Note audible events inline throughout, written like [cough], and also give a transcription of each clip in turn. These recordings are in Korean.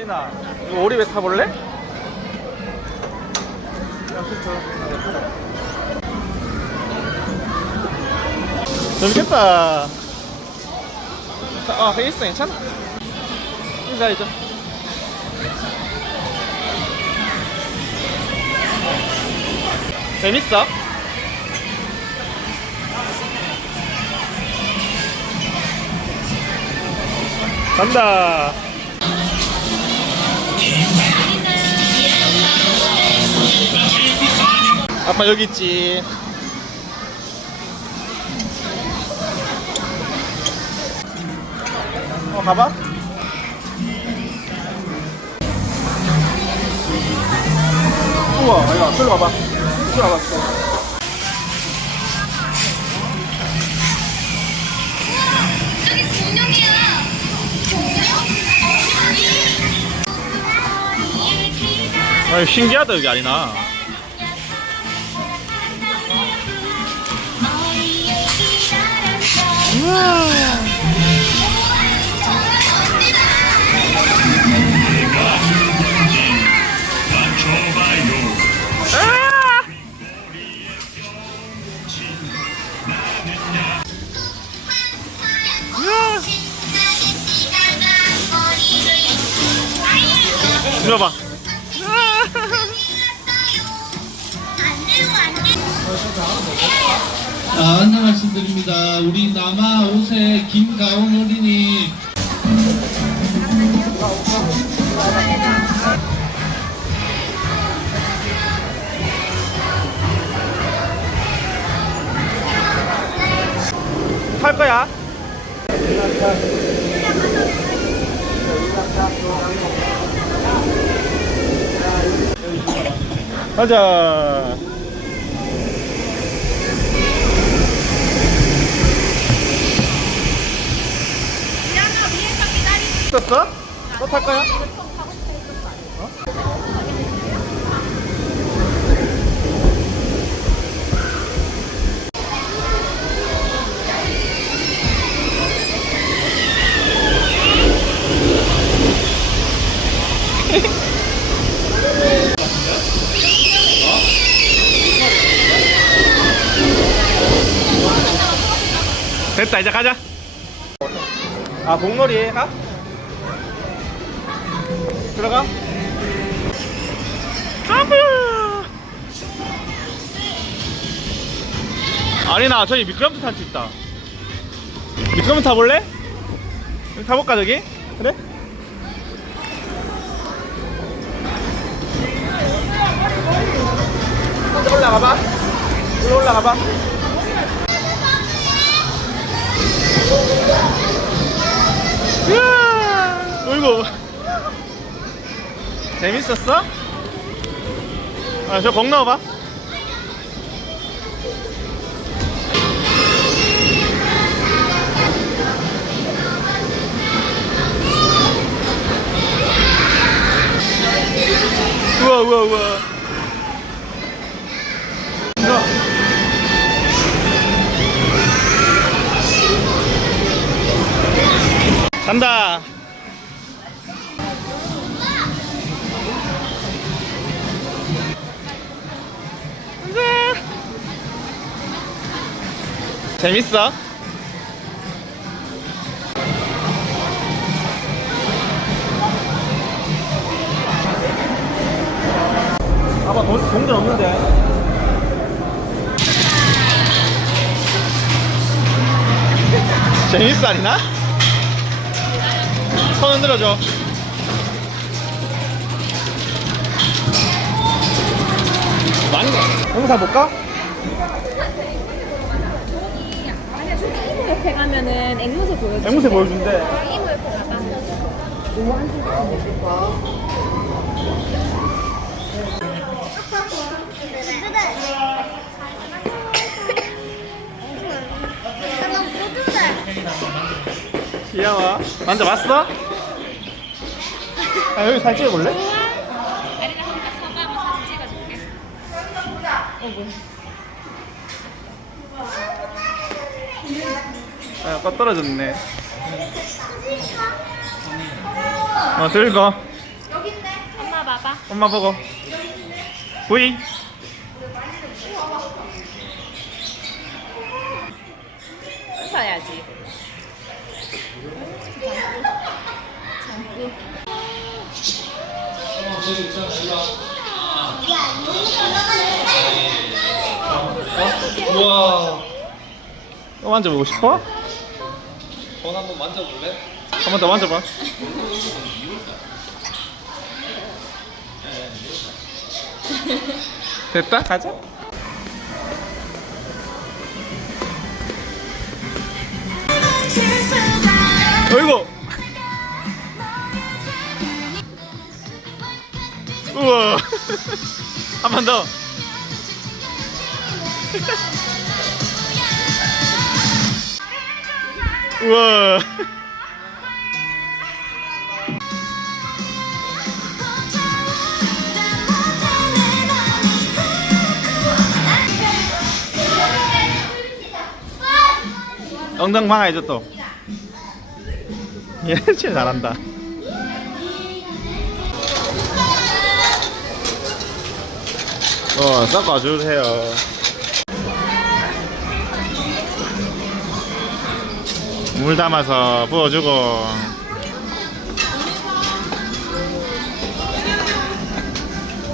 아리나 이거 오리배 타볼래? 재밌겠다 아 페이스 괜찮아? 인사해줘 재밌어? 간다 아빠 여기 있지. 어 가봐. 우와 야 저리 와봐. 저리 와봐 아 신기하다 여기 아! 이리 와봐 아, 안내 말씀드립니다. 우리 남아 옷의 김가온 어린이 탈 거야? 가자. 있었어? 또 탈 거야? 됐다 이제 가자 아 공놀이 가? 들어가 아니나 저기 미끄럼틀 탈 수 있다 미끄럼틀 타볼래? 타볼까 저기? 그래? 올라가봐 올라 올라가봐 이야, 어이구. 재밌었어? 아, 저공 넣어봐. 우와, 우와. 우와. 간다. 재밌어? 아빠 돈, 동전 없는데. 재밌어, 아니나? 손 흔들어줘. 많이 영사 볼까? 옆에 가면은 앵무새 보여줘. 앵무새 보여준대. 이모 옆에 가봐. 귀여워. 만져봤어? 아, 여기 사진 찍어볼래? 아리나 한번 서봐. 한번 사진 찍어줄게. 아, 아까 떨어졌네. 어, 들고. 엄마 보고. 보이. 웃어야지. 우와. 또 만져보고 싶어? 번 한번 만져볼래? 한 번 더 만져봐. [laughs] 됐다? 가자. 어이구. 우와. [laughs] 한 번 더. [laughs] 우와. 엉덩 방아 해줘 또. 얘 진짜 잘한다. 어, 섞어주세요. 물 담아서 부어주고.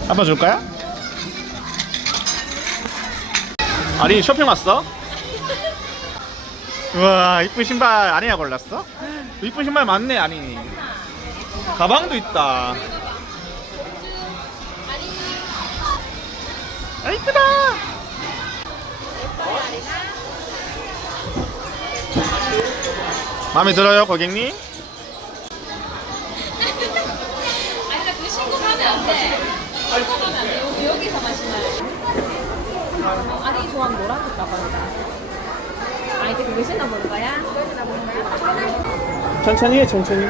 아빠 줄까요? 아니 쇼핑 왔어? 우와 이쁜 신발 아니야 골랐어? 이쁜 신발 많네 아니 가방도 있다 아 이쁘다 마음에 들어요 고객님? [laughs] 아니, 그 신고하면 안 돼. 신고하면 안 돼. 여기, 여기서만 신어야 어, 아니, 좋아하는 노란색 가방이다. 아, 이제 그거 신어보는 거야? 그거 거야? 천천히 해 천천히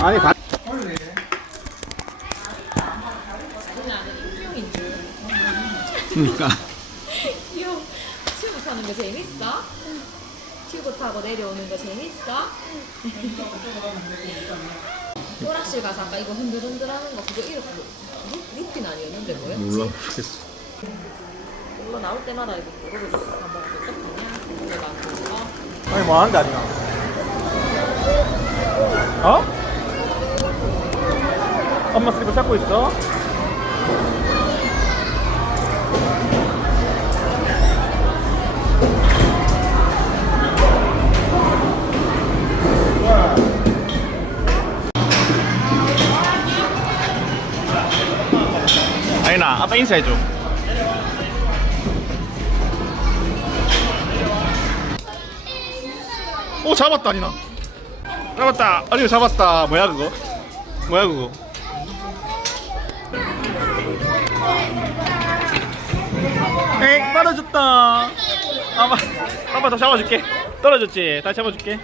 아니 가 나는 임용인 줄. 그니까 귀여워. 거 재밌어? 튜브 타고 내려오는 거 재밌어? [laughs] 오락실 가서 아까 이거 흔들흔들 하는 거 그거 이렇게 루, 루틴 아니었는데 뭐야? 몰라 모르겠어 이거 나올 때마다 이거 물어보고 있어. 뭐 어떡하냐? 이거 나온 거. 아니 뭐 하는데 아니야 어? 엄마 슬리퍼 찾고 있어? 아빠 인사해줘. 오 잡았다 아니나. 잡았다. 아니 잡았다. 뭐야 그거? 뭐야 그거? 에이 떨어졌다. 아빠 아빠 더 잡아줄게. 떨어졌지? 다시 잡아줄게.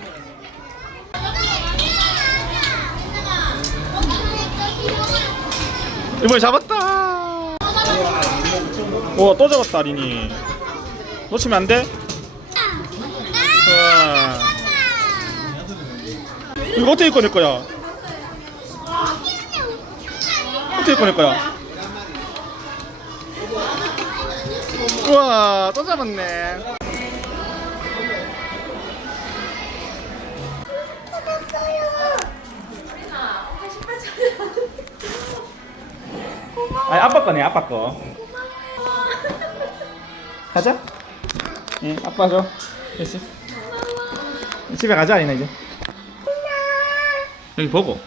이번에 잡았다 오또 잡았다 아린이 놓치면 안 돼? 우와. 이거 어떻게 꺼낼 거야? 어떻게 꺼낼 거야? 우와 또 잡았네 아니 아빠 거네 아빠 거 가자. 응 아빠 줘. 됐지? 집에 가자 아니나 이제. 여기 보고